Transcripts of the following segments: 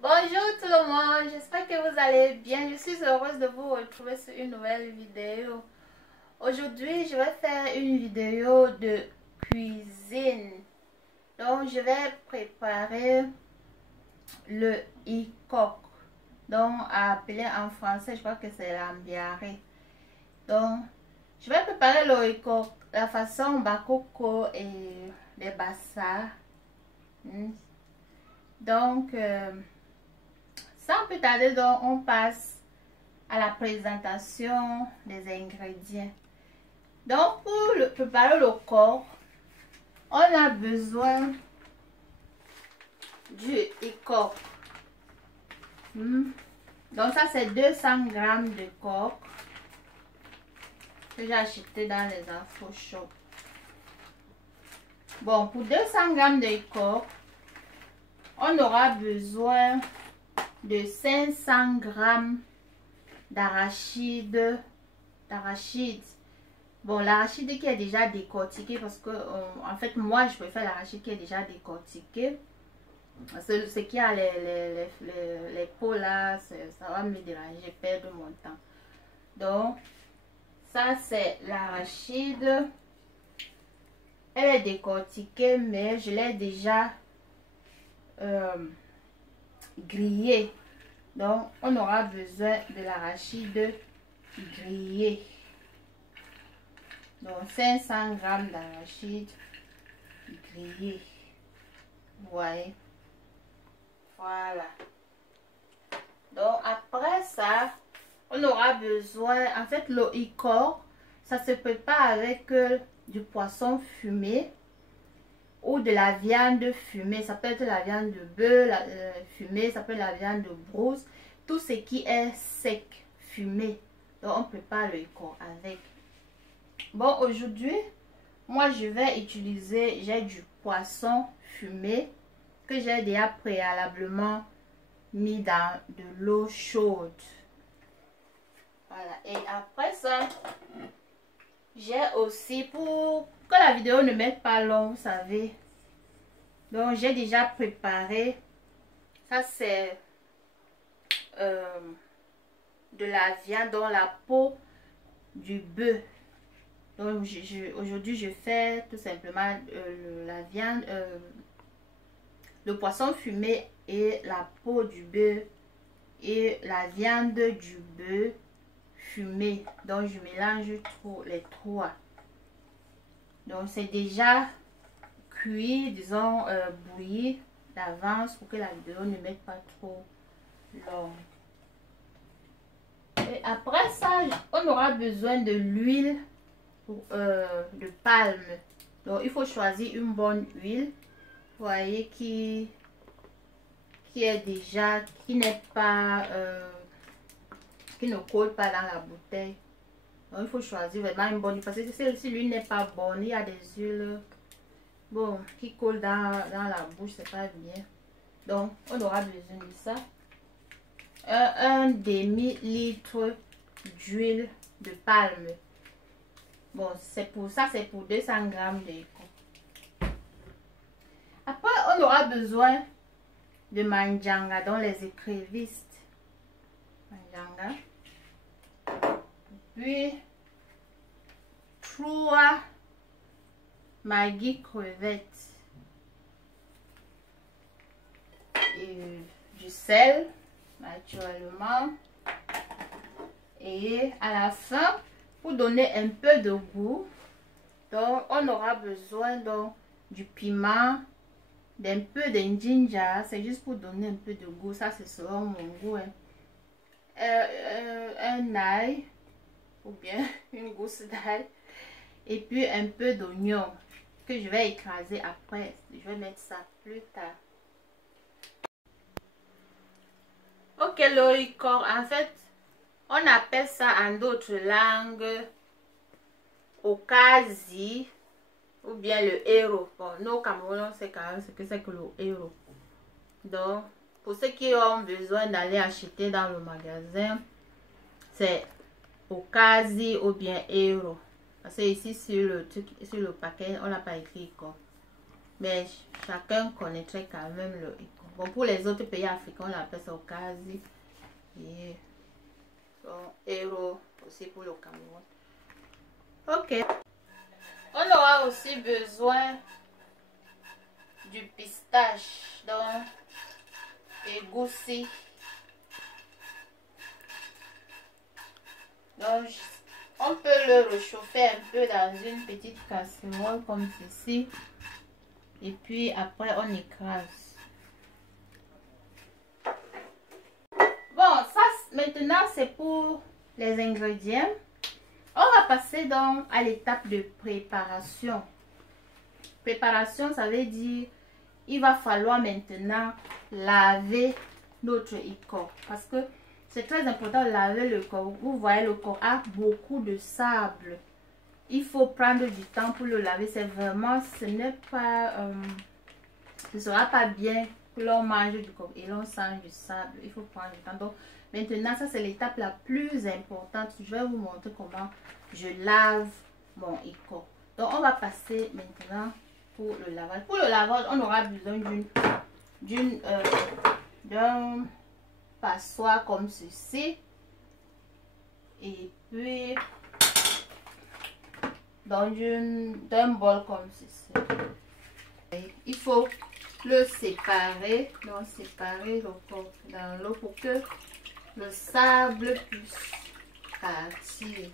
Bonjour tout le monde, j'espère que vous allez bien. Je suis heureuse de vous retrouver sur une nouvelle vidéo. Aujourd'hui, je vais faire une vidéo de cuisine. Donc, je vais préparer le ikoc. Donc, appelé en français, je crois que c'est l'ambiaré. Donc, je vais préparer le ikoc, la façon bakoko et les bassa. Donc, sans plus tarder, donc, on passe à la présentation des ingrédients. Donc, pour préparer le corps, on a besoin du ikoc. Donc, ça, c'est 200 grammes de coque que j'ai acheté dans les infos shop. Bon, pour 200 grammes de coque, on aura besoin de 500 grammes d'arachide. Bon, l'arachide qui est déjà décortiqué parce que en fait moi je préfère l'arachide qui est déjà décortiqué. Ce qui a les peaux là, ça va me déranger, perdre mon temps. Donc ça c'est l'arachide. Elle est décortiquée mais je l'ai déjà grillée. Donc on aura besoin de l'arachide grillé. Donc 500 grammes d'arachide grillé. Vous voyez. Voilà. Donc après ça, on aura besoin, en fait le ikoc, ça se prépare avec du poisson fumé ou de la viande fumée. Ça peut être la viande de bœuf fumée, ça peut être la viande de brousse, tout ce qui est sec, fumé. Donc on prépare le ikoc avec. Bon, aujourd'hui, moi je vais utiliser, j'ai du poisson fumé que j'ai déjà préalablement mis dans de l'eau chaude. Voilà, et après ça, j'ai aussi, pour que la vidéo ne mette pas long, vous savez, donc j'ai déjà préparé, ça c'est de la viande dans la peau du bœuf. Donc aujourd'hui je fais tout simplement la viande, le poisson fumé et la peau du bœuf et la viande du bœuf fumé. Donc je mélange les trois. Donc c'est déjà cuit, disons bouilli d'avance pour que la vidéo ne mette pas trop long. Et après ça, on aura besoin de l'huile de palme. Donc il faut choisir une bonne huile, vous voyez, qui est déjà, qui n'est pas qui ne colle pas dans la bouteille. Donc il faut choisir vraiment une bonne huile, parce que si l'huile n'est pas bonne, il y a des huiles bon qui collent dans la bouche, c'est pas bien. Donc on aura besoin de ça, un demi-litre d'huile de palme. Bon, c'est pour ça, c'est pour 200 grammes de ikoc. Après, on aura besoin de manjanga, dans les écrevisses. Manjanga. Puis, 3 maggi crevettes. Et du sel, naturellement. Et à la fin, pour donner un peu de goût, donc on aura besoin donc du piment, d'un peu de ginger. C'est juste pour donner un peu de goût, ça c'est selon mon goût, hein. Un ail ou bien une gousse d'ail, et puis un peu d'oignon que je vais écraser après. Je vais mettre ça plus tard. Ok, le ikoc, en fait on appelle ça en d'autres langues okazi ou bien le héros. Bon, nous au Cameroun, on sait quand même ce que c'est que le héros. Donc, pour ceux qui ont besoin d'aller acheter dans le magasin, c'est okazi ou bien héros. Parce que ici sur le paquet, on n'a pas écrit quoi. Mais chacun connaîtrait quand même le ikoc. Bon, pour les autres pays africains, on appelle ça Okazi. Et donc, Euro aussi pour le Cameroun. Ok. On aura aussi besoin du pistache. Donc, et goussi. Donc, on peut le réchauffer un peu dans une petite casserole comme ceci. Et puis après, on écrase. Bon, ça maintenant c'est pour les ingrédients. On va passer donc à l'étape de préparation. Préparation, ça veut dire il va falloir maintenant laver notre icône. Parce que c'est très important de laver le corps. Vous voyez, le corps a beaucoup de sable. Il faut prendre du temps pour le laver. C'est vraiment, ce n'est pas, ce sera pas bien que l'on mange du corps et l'on sent du sable. Il faut prendre du temps. Donc, maintenant, ça c'est l'étape la plus importante. Je vais vous montrer comment je lave mon icône. Donc, on va passer maintenant pour le lavage. Pour le lavage, on aura besoin d'un passoire comme ceci. Et puis d'un bol comme ceci. Il faut le séparer, donc séparer le corps dans l'eau pour que le sable puisse partir.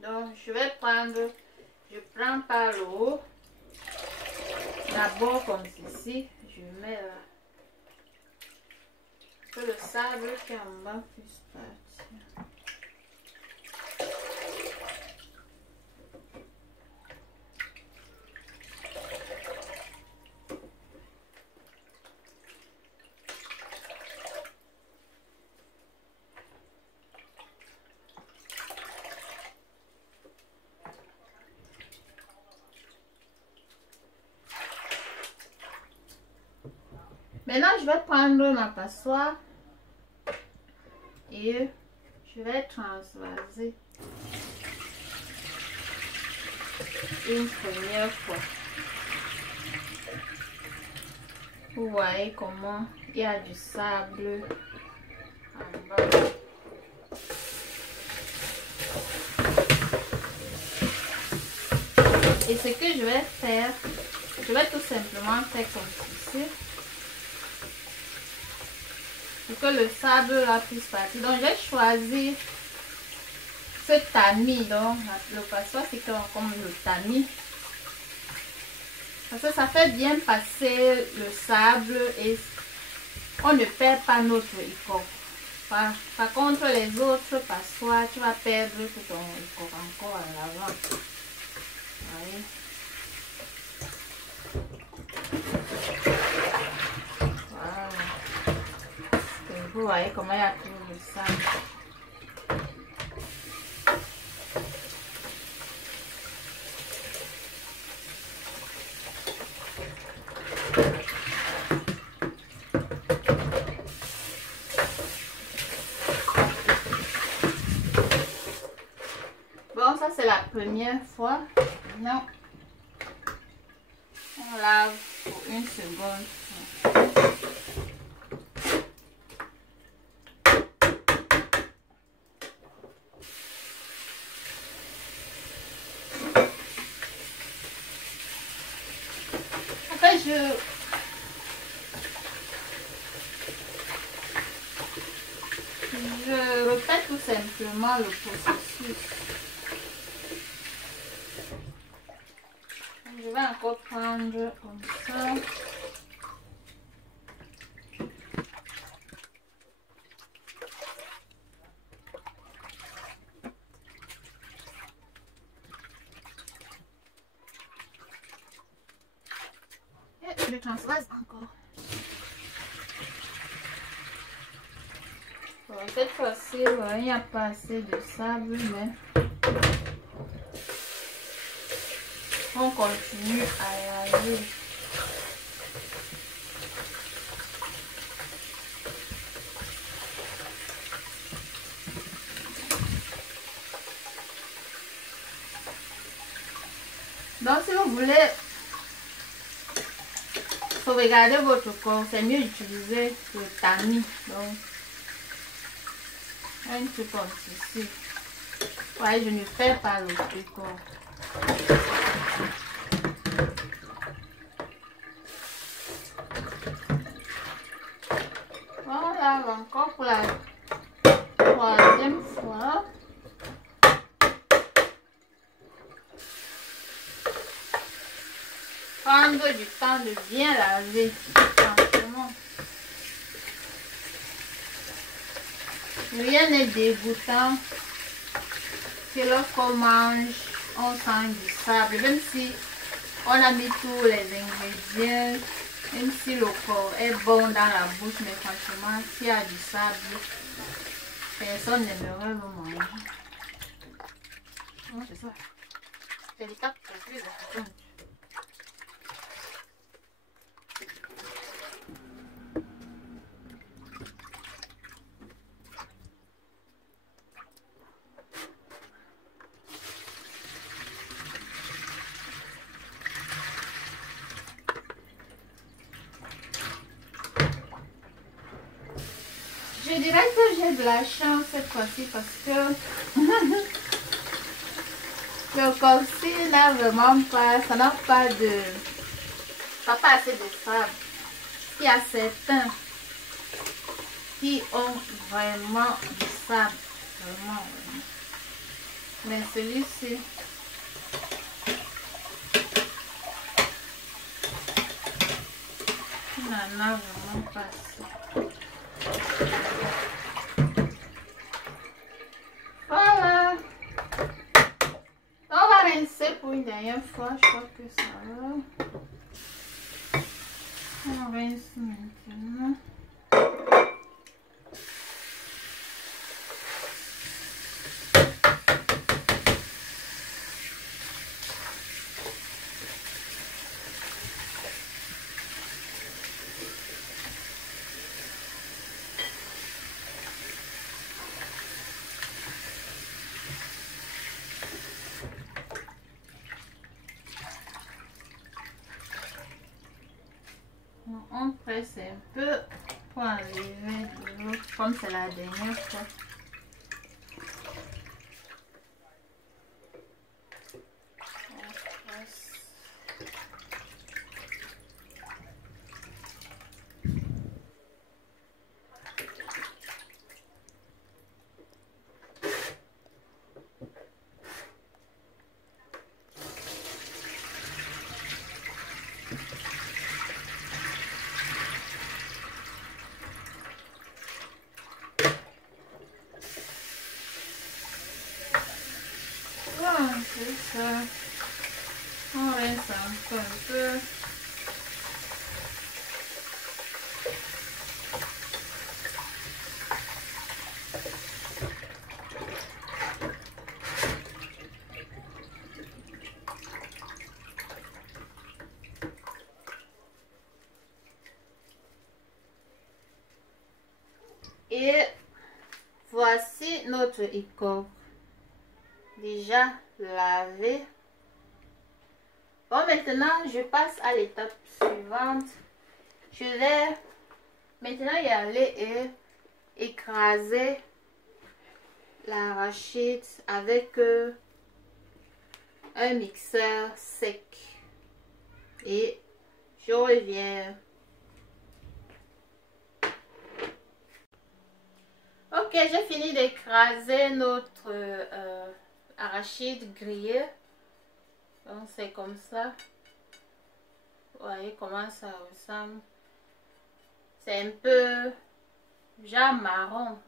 Donc je prends par le haut, d'abord comme ceci, je mets que le sable qui est en bas puisse partir. Maintenant, je vais prendre ma passoire et je vais transvaser une première fois. Vous voyez comment il y a du sable en bas. Et ce que je vais faire, je vais tout simplement faire comme ceci. Pour que le sable là puisse partir. Donc j'ai choisi ce tamis. Donc le passoire c'est comme le tamis. Parce que ça fait bien passer le sable et on ne perd pas notre icône. Par contre les autres passoires, tu vas perdre tout ton icône encore en avant. Voyez. Vous voyez comment il y a tout le sable. Bon, ça c'est la première fois. Maintenant, on lave pour une seconde. Je répète tout simplement le processus. Je vais encore prendre comme ça. Et je le transvase encore. Bon, cette fois-ci, il n'y a pas assez de sable, mais on continue à laver. Donc si vous voulez sauvegarder votre corps, c'est mieux d'utiliser le tamis. Donc un truc comme ceci. Ouais, je ne perds pas le corps. Voilà, encore pour la troisième fois. Prendre du temps de bien laver. Franchement. Rien n'est dégoûtant que lorsqu'on mange, on sent du sable. Même si on a mis tous les ingrédients, même si le corps est bon dans la bouche, mais franchement, s'il y a du sable, personne n'aimerait le manger. C'est ça. C'est l'étape la plus importante. Je dirais que j'ai de la chance cette fois-ci parce que le corset n'a vraiment pas, ça n'a pas de, pas assez de sable. Il y a certains qui ont vraiment du sable, vraiment. Mais celui-ci, il n'en a vraiment pas assez. Voilà. On va rincer pour une dernière fois. Je crois que ça va. On rince maintenant. On presse un peu pour enlever de l'eau, comme c'est la dernière fois. On presse. C'est ça. On rince encore un peu. Et voici notre écorce déjà lavé. Bon, maintenant je passe à l'étape suivante. Je vais maintenant y aller et écraser l'arachide avec un mixeur sec. Et je reviens. Ok, j'ai fini d'écraser notre arachide grillé. Donc c'est comme ça. Vous voyez comment ça ressemble. C'est un peu genre marron.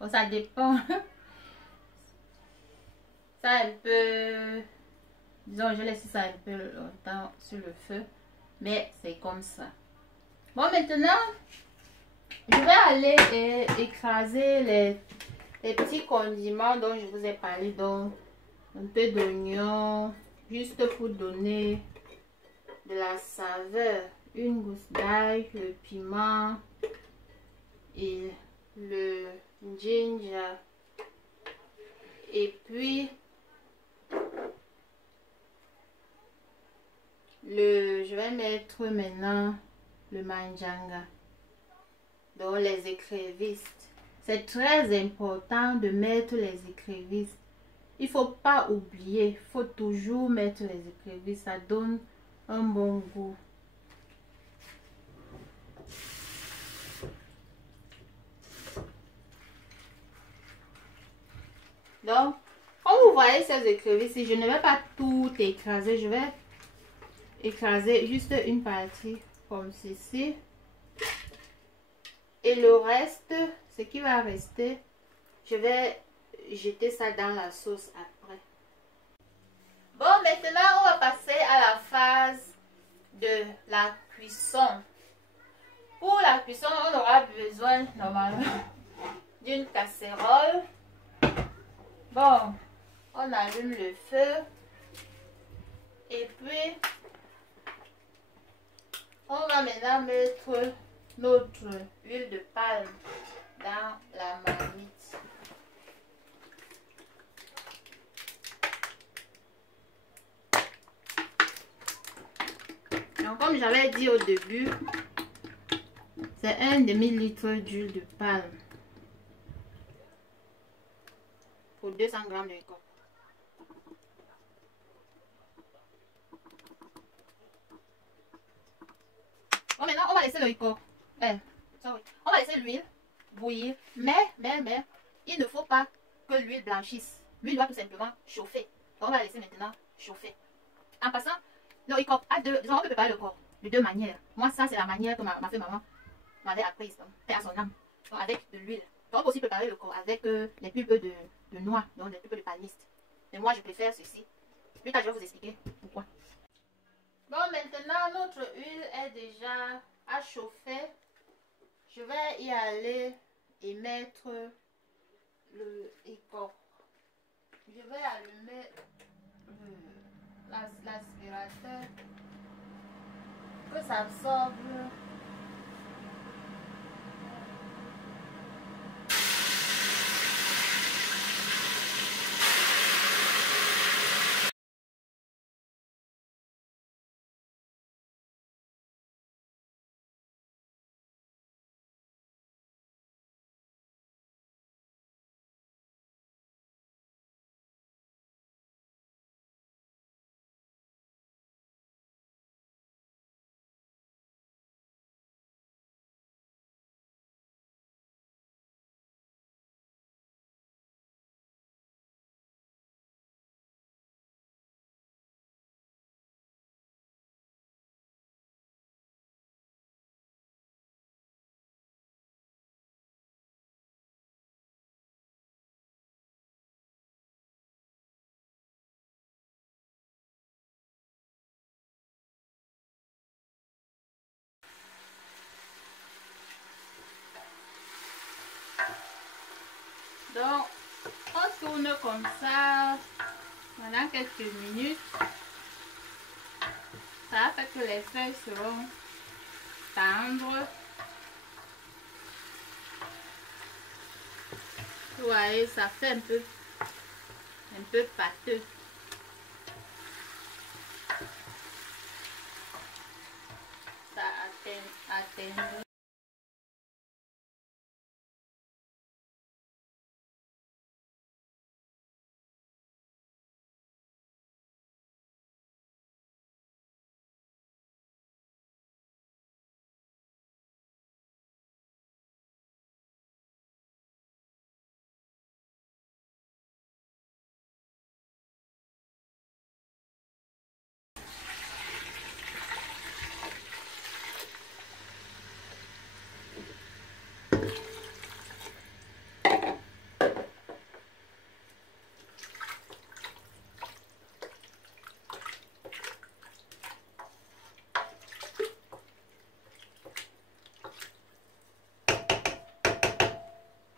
Bon, ça dépend. Ça un peu... Disons, je laisse ça un peu longtemps sur le feu. Mais c'est comme ça. Bon, maintenant, je vais aller écraser les petits condiments dont je vous ai parlé. Donc, un peu d'oignon, juste pour donner de la saveur. Une gousse d'ail, le piment et le ginger. Et puis, mettre maintenant le manjanga, donc les écrevisses. C'est très important de mettre les écrevisses. Il ne faut pas oublier, il faut toujours mettre les écrevisses, ça donne un bon goût. Donc, comme vous voyez ces écrevisses, je ne vais pas tout écraser, je vais écraser juste une partie comme ceci. Et le reste, ce qui va rester, je vais jeter ça dans la sauce après. Bon, maintenant, on va passer à la phase de la cuisson. Pour la cuisson, on aura besoin normalement d'une casserole. Bon, on allume le feu. Et puis, on va maintenant mettre notre huile de palme dans la marmite. Donc, comme j'avais dit au début, c'est 1 demi-litre d'huile de palme pour 200 g de coco. Bon, maintenant, on va laisser le rico. On va laisser l'huile bouillir. Mais, il ne faut pas que l'huile blanchisse. L'huile doit tout simplement chauffer. Donc, on va laisser maintenant chauffer. En passant, le rico a deux. Disons, on peut préparer le corps de deux manières. Moi, ça, c'est la manière que ma maman m'avait apprise. Fait à son âme. Donc, avec de l'huile. Donc, on peut aussi préparer le corps avec les pulpes de noix. Donc, les pulpes de palmiste. Mais moi, je préfère ceci. Plus tard, je vais vous expliquer pourquoi. Bon, maintenant, notre huile est déjà à chauffer. Je vais y aller et mettre le écorce. Je vais allumer l'aspirateur que ça absorbe. Donc, on tourne comme ça pendant quelques minutes. Ça va faire que les feuilles seront tendres. Vous voyez, ça fait un peu pâteux. Ça atteint.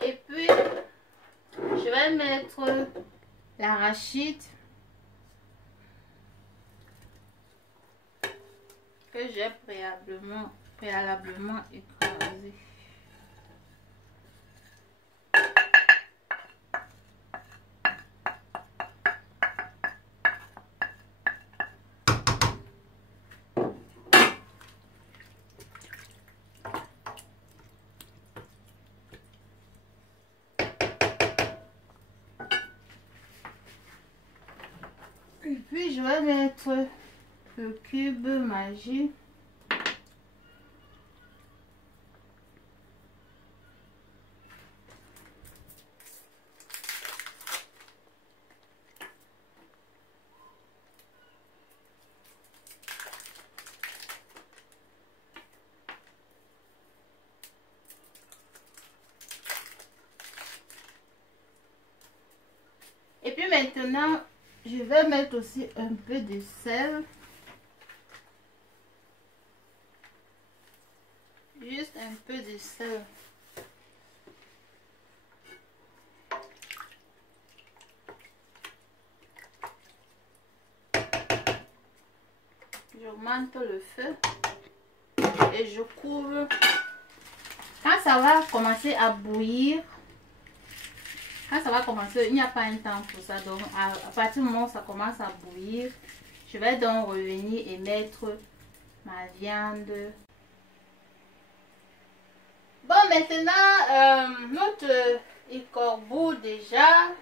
Et puis, je vais mettre l'arachide que j'ai préalablement écrasé. je vais mettre le cube Maggi. Et puis maintenant, je vais mettre aussi un peu de sel. Juste un peu de sel. J'augmente le feu et je couvre. Quand ça va commencer à bouillir, il n'y a pas un temps pour ça. Donc, à partir du moment où ça commence à bouillir, je vais donc revenir et mettre ma viande. Bon, maintenant, notre écorbeau déjà.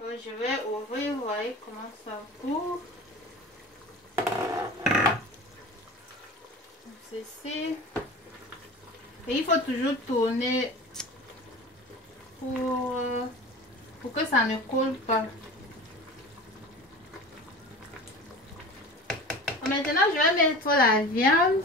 Je vais ouvrir, vous voyez comment ça court. Ceci. Et il faut toujours tourner pour que ça ne colle pas. Maintenant, je vais mettre la viande.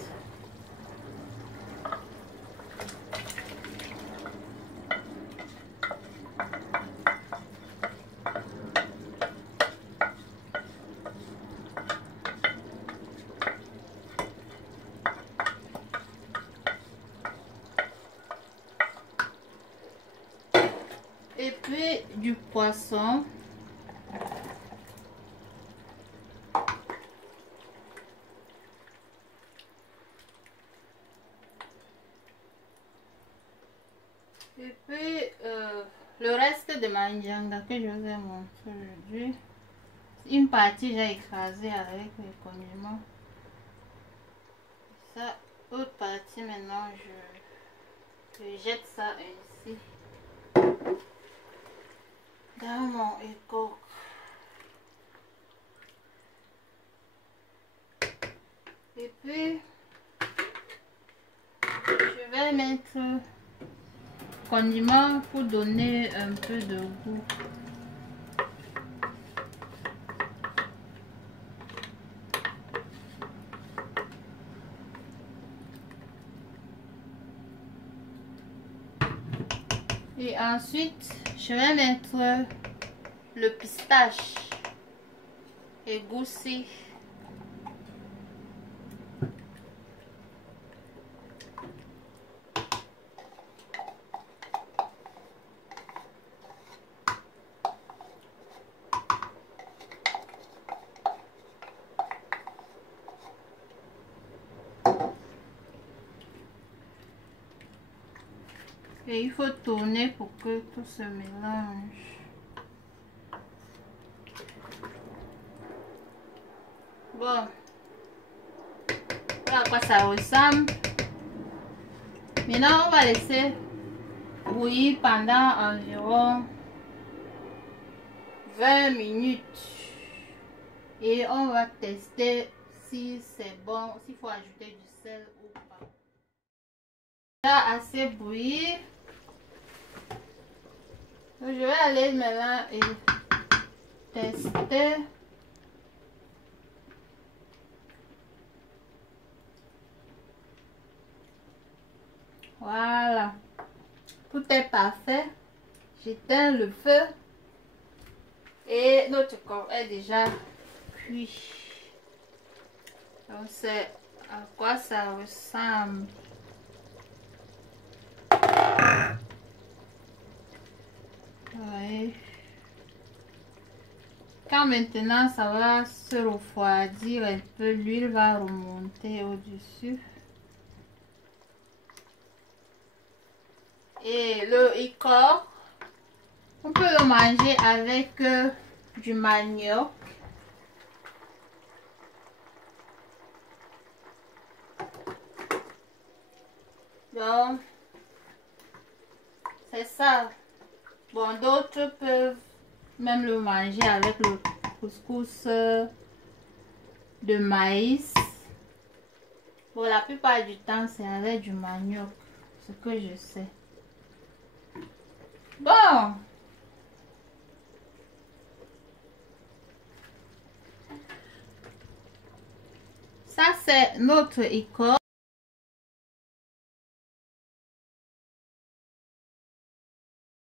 Et puis du poisson. Et puis le reste de ma njanga que je vous ai montré aujourd'hui. Une partie j'ai écrasé avec les condiments. Ça, l'autre partie maintenant je jette ça ici. Dans mon éco. Et puis je vais mettre condiments pour donner un peu de goût. Et ensuite, je vais mettre le pistache égoussi. Et il faut tourner pour que tout se mélange. Bon, voilà à quoi ça ressemble. Maintenant, on va laisser bouillir pendant environ 20 minutes. Et on va tester si c'est bon, s'il faut ajouter du sel ou pas. Déjà assez bouilli. Donc, je vais aller maintenant et tester. Voilà. Tout est parfait. J'éteins le feu. Et notre corps est déjà cuit. Donc c'est à quoi ça ressemble. Ouais. Quand maintenant ça va se refroidir un peu, l'huile va remonter au-dessus. Et le icor, on peut le manger avec du manioc. Donc, c'est ça. Bon, d'autres peuvent même le manger avec le couscous de maïs. Bon, la plupart du temps, c'est avec du manioc, ce que je sais. Bon. Ça, c'est notre écorce.